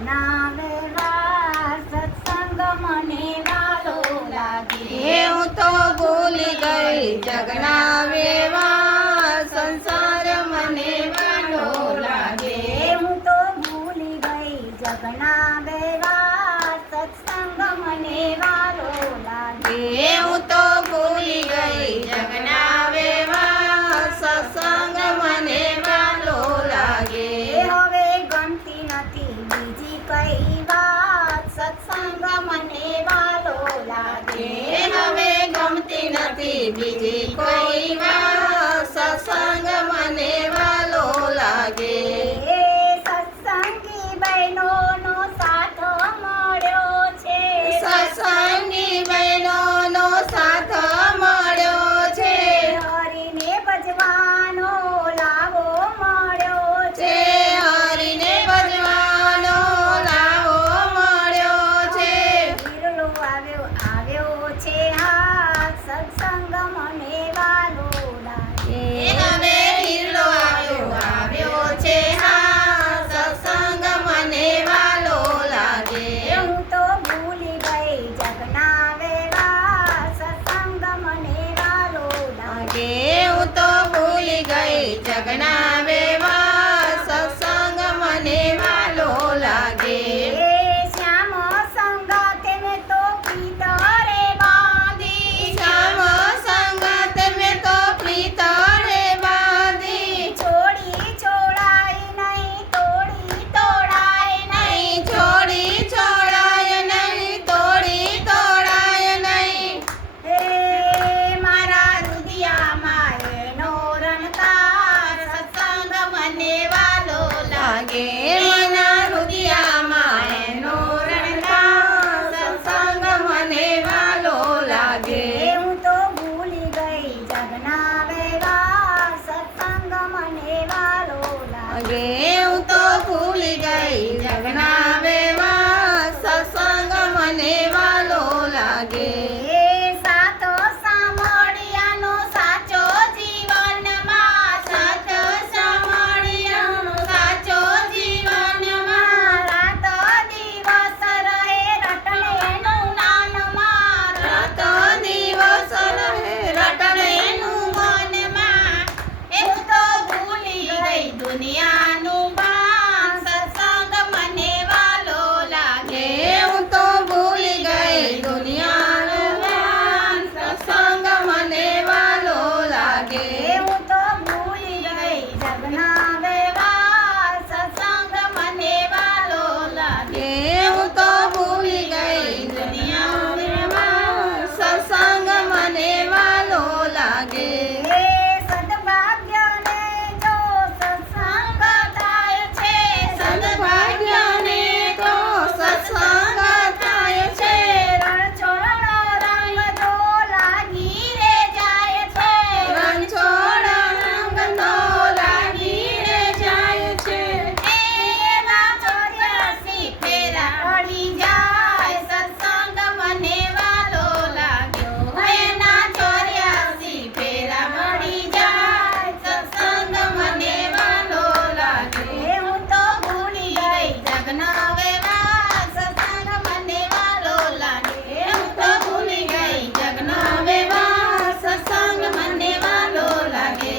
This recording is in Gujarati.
જગના વ્યવહાર સત્સંગ મને વાલો લાગે. હું તો ભૂલી ગઈ જગના વ્યવહાર સંસાર મને વાલો લાગે. હું તો ભૂલી ગઈ જગના વ્યવહાર સત્સંગ મને વાલો લાગે. હું તો ભૂલી ગઈ જગના વ્યવહાર સત્સંગ મને વાલો લાગે. હવે ગમતી નથી બીજી કઈ વાત સત્સંગ મને વાલો લાગે. હવે ગમતી નથી બીજી કોઈ વાત સત્સંગ મને વાલો લાગે. સત્સંગી બહેનોનો સાથ મળ્યો છે. સત્સંગી બહેનોનો સાથ મળ્યો છે. હરિને ભજવાનો લાવો મળ્યો છે છે. હરિને ભજવાનો લાવો મળ્યો છે. વિરલો આવ્યો છે હાથ સત્સંગ મને વાલો લાગે. હવે હિરલો આવ્યો છે હા સત્સંગ મને વાલો લાગે. હું તો ભૂલી ગઈ જગના વ્યવહાર સત્સંગ મને વાલો લાગે. હું તો ભૂલી ગઈ જગના વ્યવહાર સત્સંગ મને વાલો લાગે. શ્યામ સંગાતે મેં તો પિતરે બાંધી. શ્યામ સંગત મેં તો પ્રીતરે બાંધી. છોડી છોડાય નહીં તોડી તોડાય નહીં. નહીં છોડી છોડાય નહીં તોડી તોડાય નહીં. હે મારા રુદિયામાં એનો રણકાર સત્સંગ મને વાલો લાગે મના હૃદયમાં એનો રણકાર સત્સંગ મને વાલો લાગે. હું તો ભૂલી ગઈ જગના